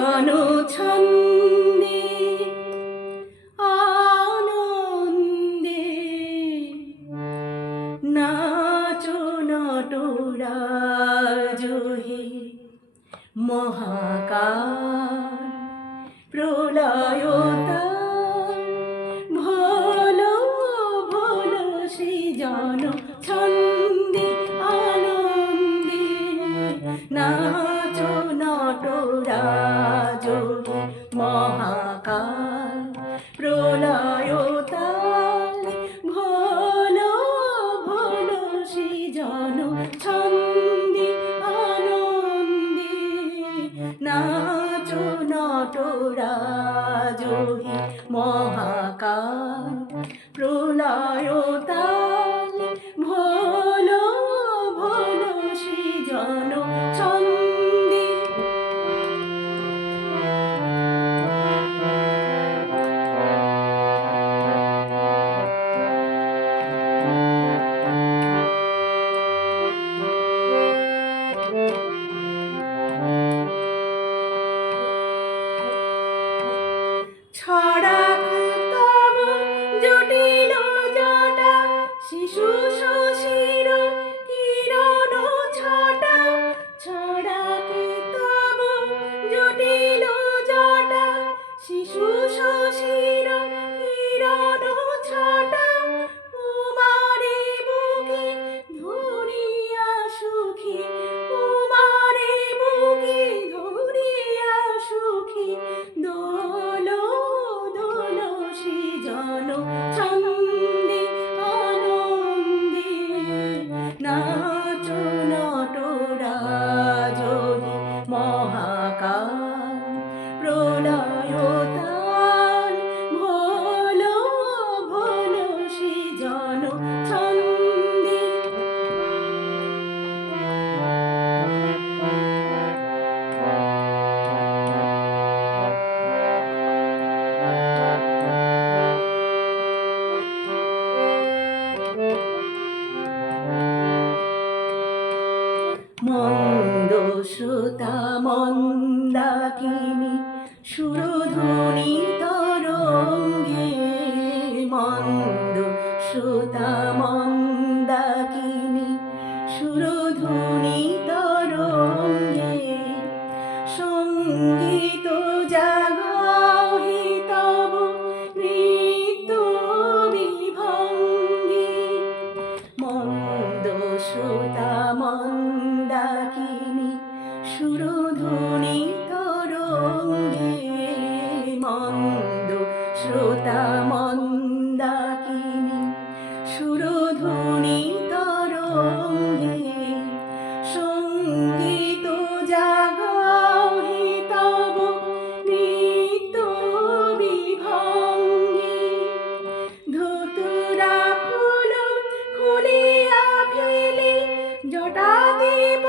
জন ছন্দে আনন্দে নাচো নটরাজ হে মহাকাল প্রলয়তাল ভোলো ভোলো সৃজন ছন্দে আনন্দে নাচো নটরাজ হে মহাকাল প্রলয়তাল ভোলো ভোলো সৃজন ছন্দে আনন্দে নাচো নটরাজ হে মহাকাল প্রলয়তাল ভোলো ভোলো সৃজন ছন্দে। ছড়াক তব জটিল জটা শিশু শশীর কিরণ ছটা ছড়াক তব জটিল জটা শিশু শশীর কিরণ ছটা উমারে বুকে ধরিয়া সুখী উমারে বুকে ধরিয়া সুখী দোলো দোলো সৃজন ছন্দে আনন্দে নাচো নটরাজ হে মহাকাল প্রলয়তাল ভোলো ভোলো সৃজন ছন্দে। মন্দ শ্রোতা মন্দাকিনী সুরধুনী তরঙ্গে মন্দ শ্রোতা মন্দাকিনী সুরধুনী তরঙ্গে সঙ্গীত জাগাও হে তব নৃত্য বিভঙ্গে মন্দ শ্রোতা মন্দাকিনী সুরধুনী তরঙ্গে মন্দ শ্রোতা মন্দাকিনী সুরধুনী তরঙ্গে সঙ্গীত জাগাও হে তব নৃত্য বিভঙ্গে ধুতুরা ফুল খুলিয়া ফেলে জটা দিব